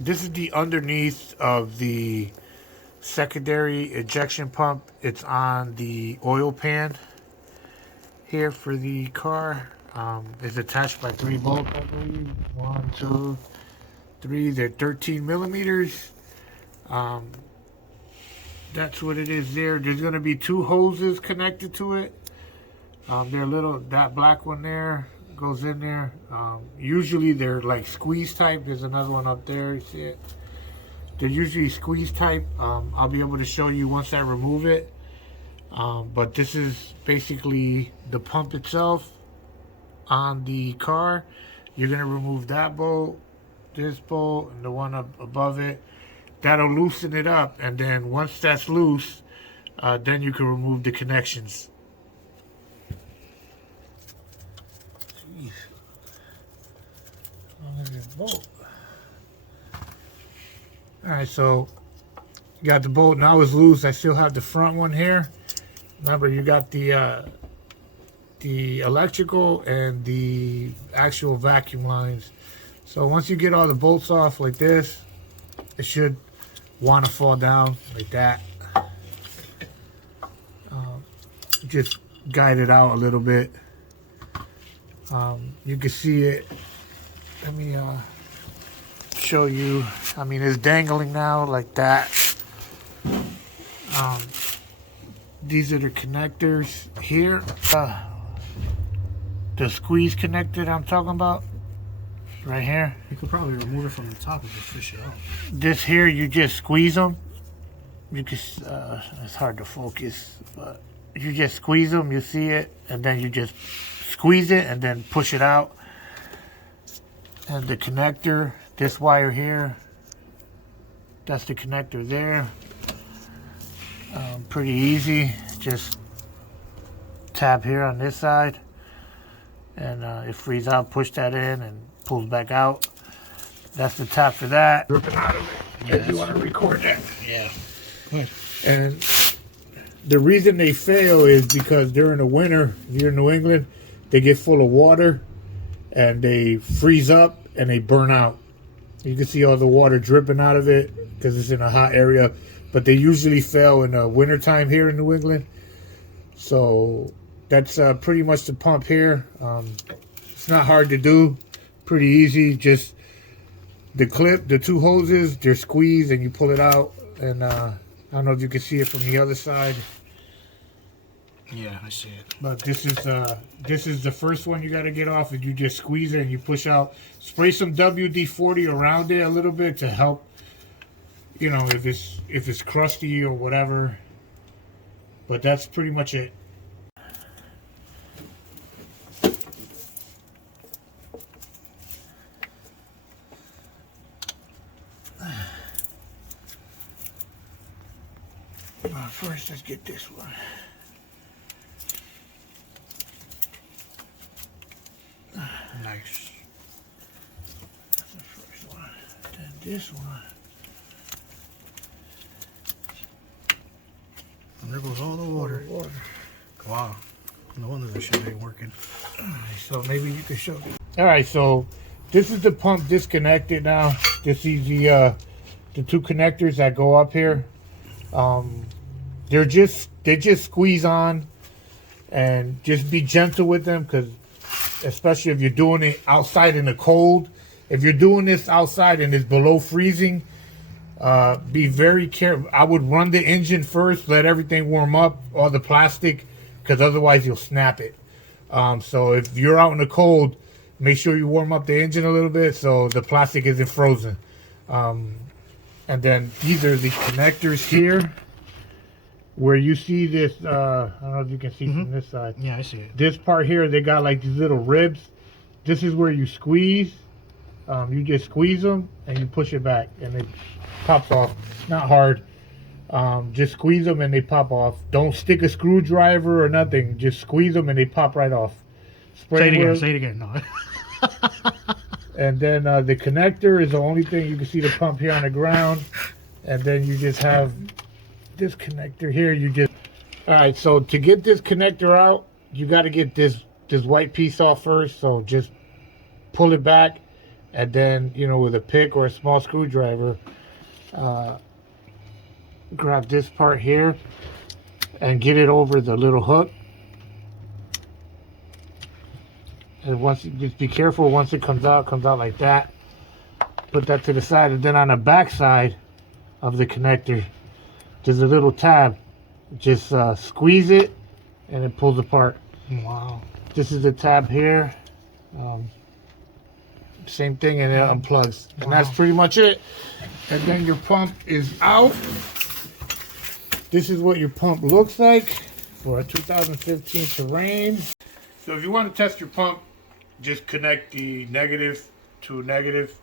This is the underneath of the secondary ejection pump. It's on the oil pan here for the car. It's attached by 3 bolts, I believe. 1, 2, 3. They're 13 millimeters. That's what it is there. There's going to be 2 hoses connected to it. They're little, that black one there goes in there. Usually they're like squeeze type. There's another one up there. You see it? They're usually squeeze type. I'll be able to show you once I remove it. But this is basically the pump itself on the car. You're going to remove that bolt, this bolt, and the one up above it. That'll loosen it up, and then once that's loose, then you can remove the connections. Jeez. Bolt. Alright, so you got the bolt. Now it's loose. I still have the front one here. Remember, you got the electrical and the actual vacuum lines. So once you get all the bolts off like this, it should want to fall down like that. Just guide it out a little bit. You can see it. Let me show you. I mean, it's dangling now like that. These are the connectors here. The squeeze connector that I'm talking about, right here. You could probably remove it from the top and just fish it out. This here, you just squeeze them. You can, it's hard to focus, but you just squeeze them, you see it, and then you just squeeze it and then push it out. And the connector, this wire here, that's the connector there. Pretty easy. Just tap here on this side, and it frees out. Push that in and pulls back out. That's the tap for that. Ripping out of it. Yeah, if you want to record that. Yeah. Good. And the reason they fail is because during the winter here in New England, they get full of water and they freeze up and they burn out. You can see all the water dripping out of it because it's in a hot area. But they usually fail in the wintertime here in New England. So that's pretty much the pump here. It's not hard to do. Pretty easy. Just the clip, the 2 hoses, they're squeezed and you pull it out. And I don't know if you can see it from the other side. Yeah, I see it. But this is the first one you got to get off, and you just squeeze it and you push out. Spray some WD-40 around it a little bit to help. You know, if it's crusty or whatever. But that's pretty much it. First, let's get this one. Nice. That's the first one. Then this one. And there goes all the water. Wow. No wonder this shit ain't working. So maybe you can show me. All right, so this is the pump disconnected now. This is the 2 connectors that go up here. They just squeeze on, and just be gentle with them, because especially if you're doing it outside in the cold. If you're doing this outside and it's below freezing, be very careful. I would run the engine first, let everything warm up, all the plastic, because otherwise you'll snap it. So if you're out in the cold, make sure you warm up the engine a little bit so the plastic isn't frozen. And then these are the connectors here, where you see this, I don't know if you can see from this side. Yeah, I see it. This part here, they got like these little ribs. This is where you squeeze. You just squeeze them and you push it back and it pops off. It's not hard. Just squeeze them and they pop off. Don't stick a screwdriver or nothing. Just squeeze them and they pop right off. Say it again. Say it again. No. And then the connector is the only thing. You can see the pump here on the ground. And then you just have this connector here. All right, so to get this connector out, you got to get this white piece off first. So just pull it back and then, you know, with a pick or a small screwdriver, grab this part here and get it over the little hook. And once, just be careful, once it comes out like that. Put that to the side, and then on the back side of the connector, there's a little tab. Just squeeze it, and it pulls apart. Wow. This is the tab here. Same thing, and it unplugs. And that's pretty much it. And then your pump is out. This is what your pump looks like for a 2015 Terrain. So if you want to test your pump, just connect the negative to negative,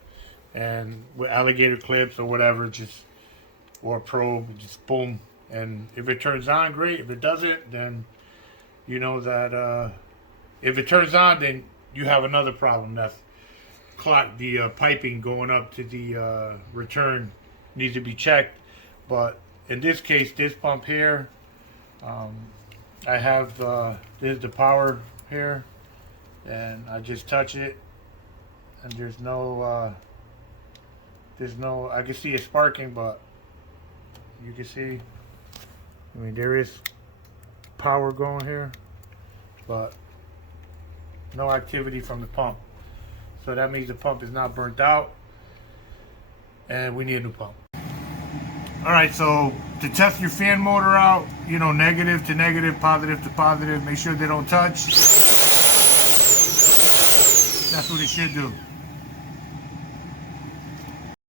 and with alligator clips or whatever, just, or a probe, just boom. And if it turns on, great. If it doesn't, then you know that if it turns on, then you have another problem. That's the piping going up to the return needs to be checked. But in this case, this pump here, I have this is the power here, and I just touch it, and there's no I can see it sparking, but you can see, I mean, there is power going here, but no activity from the pump. So that means the pump is not burnt out, and we need a new pump. All right, so to test your fan motor out, you know, negative to negative, positive to positive, make sure they don't touch. That's what it should do.